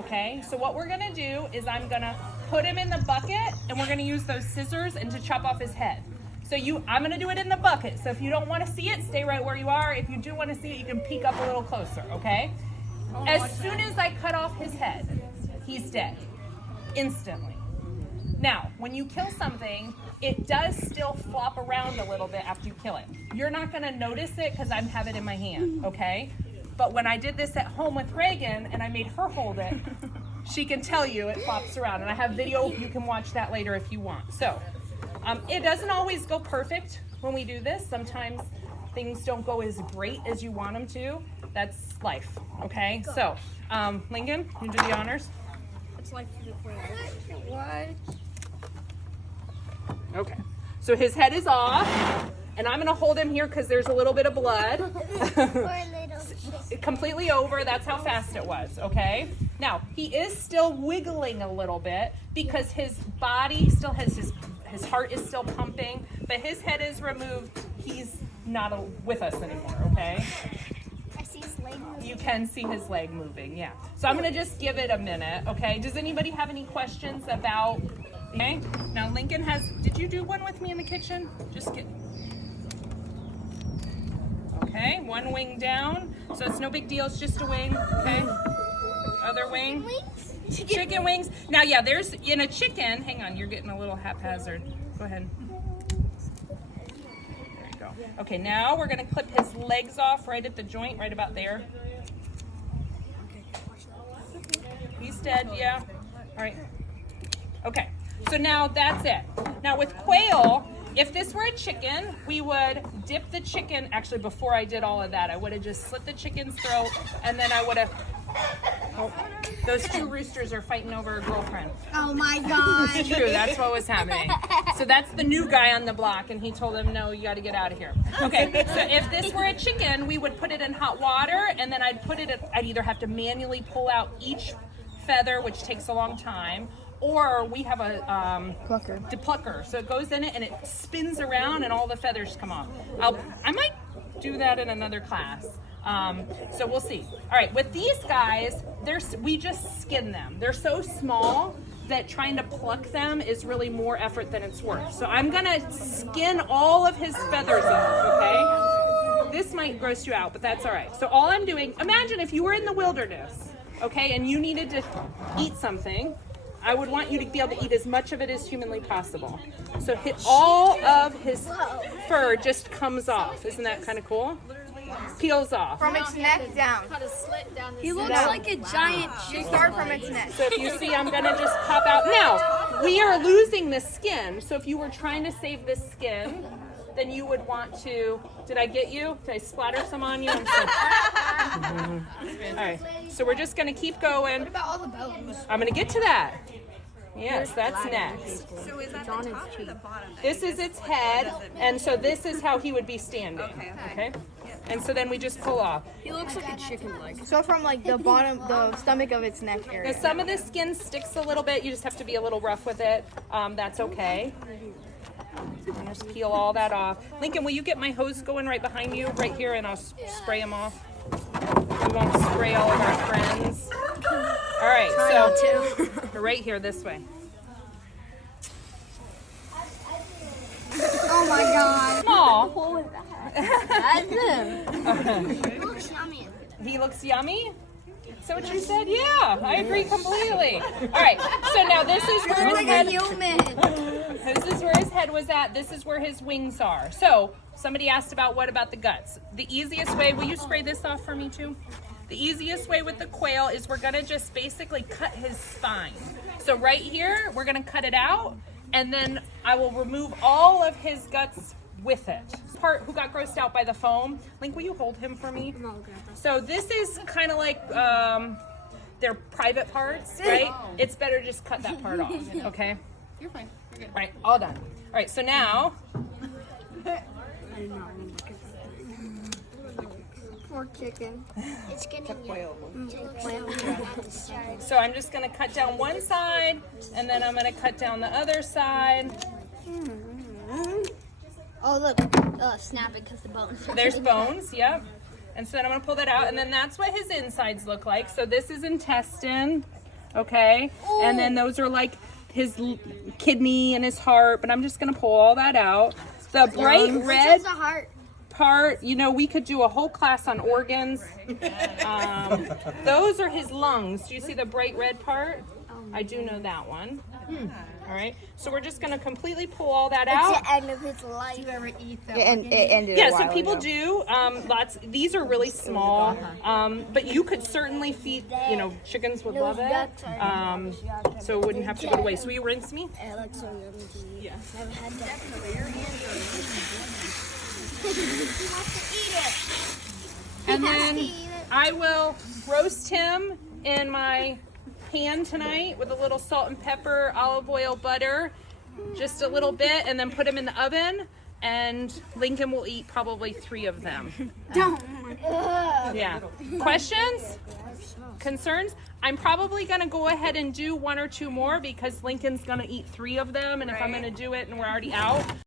okay? So what we're gonna do is I'm gonna put him in the bucket and we're gonna use those scissors and to chop off his head. So I'm gonna do it in the bucket. So if you don't wanna see it, stay right where you are. If you do wanna see it, you can peek up a little closer, okay? As soon as I cut off his head, he's dead, instantly. Now, when you kill something, it does still flop around a little bit after you kill it. You're not gonna notice it because I have it in my hand, okay? But when I did this at home with Reagan and I made her hold it, she can tell you it flops around. And I have video, you can watch that later if you want. So, it doesn't always go perfect when we do this. Sometimes things don't go as great as you want them to. That's life, okay? So, Lincoln, you do the honors. It's like the what? Okay, so his head is off, and I'm gonna hold him here because there's a little bit of blood. Completely over, that's how fast it was, okay? Now, he is still wiggling a little bit because his body still has his heart is still pumping, but his head is removed. He's not with us anymore, okay? I see his leg moving. You can see his leg moving, yeah. So I'm gonna just give it a minute, okay? Does anybody have any questions about, okay? Now Lincoln did you do one with me in the kitchen? Just kidding. Okay, one wing down. So it's no big deal, it's just a wing, okay? Other wing. Chicken wings. Now, yeah, there's, in a chicken, hang on, you're getting a little haphazard. Go ahead. There you go. Okay, now we're gonna clip his legs off right at the joint, right about there. He's dead, yeah. All right. Okay, so now that's it. Now with quail, if this were a chicken, we would dip the chicken, actually before I did all of that, I would have just slit the chicken's throat and then I would have, those two roosters are fighting over a girlfriend. Oh my God. It's true, that's what was happening. So that's the new guy on the block and he told him, no, you gotta get out of here. Okay, so if this were a chicken, we would put it in hot water and then I'd either have to manually pull out each feather, which takes a long time, or we have a plucker. So it goes in it and it spins around and all the feathers come off. I might do that in another class. So we'll see. All right, with these guys, we just skin them. They're so small that trying to pluck them is really more effort than it's worth. So I'm gonna skin all of his feathers off, okay? This might gross you out, but that's all right. So all I'm doing, imagine if you were in the wilderness, okay, and you needed to eat something, I would want you to be able to eat as much of it as humanly possible. So all of his fur just comes off. Isn't that kind of cool? Peels off. From its neck down. He looks like a giant chicken. Start from its neck. So if you see, I'm gonna just pop out. Now, we are losing the skin. So if you were trying to save the skin, then you would want to, did I get you? Did I splatter some on you? All right, so we're just gonna keep going. What about all the bones? I'm gonna get to that. Yes, that's next. So is that the top or the bottom? This is its head, and so this is how he would be standing. Okay? And so then we just pull off. He looks like a chicken leg. So from like the bottom, the stomach of its neck area. Now some of the skin sticks a little bit. You just have to be a little rough with it. That's okay. And just peel all that off. Lincoln, will you get my hose going right behind you, right here, and I'll spray them off. We won't spray all of our friends. All right, so right here, this way. Oh my God. Small. That's him. He looks yummy. He looks yummy? Is that what you said? Yeah, I agree completely. All right, so now this is where his head. This is where his head was at. This is where his wings are. So somebody asked about what about the guts. The easiest way, will you spray this off for me too? The easiest way with the quail is we're gonna just basically cut his spine. So right here, we're gonna cut it out, and then I will remove all of his guts with it. Part who got grossed out by the foam. Link, will you hold him for me? So this is kind of like their private parts, right? It's better just cut that part off, okay? You're fine. You're good. All right, all done. All right, so now. Poor chicken. It's getting quail. So I'm just gonna cut down one side, and then I'm gonna cut down the other side. Oh look, snap it because the bones. There's bones, yep. And so then I'm gonna pull that out, and then that's what his insides look like. So this is intestine, Okay, and then those are like his kidney and his heart, but I'm just gonna pull all that out. The bright red It's a heart. part, you know, we could do a whole class on organs. Those are his lungs. Do you see the bright red part? I do know that one. All right, so we're just gonna completely pull all that out. It's the end of his life. You ever eat that? And it ended a Yeah, so while people ago. do. Lots. These are really small, but you could certainly feed. You know, chickens would love it. So it wouldn't have to go to waste. Will you rinse me? It looks so yummy to eat. Yeah. Never had that. He wants to eat it. And has then to eat it. I will roast him in my pan tonight with a little salt and pepper, olive oil, butter, just a little bit, and then put him in the oven. And Lincoln will eat probably 3 of them. Yeah. Questions? Concerns? I'm probably going to go ahead and do 1 or 2 more because Lincoln's going to eat 3 of them. And if I'm going to do it and we're already out,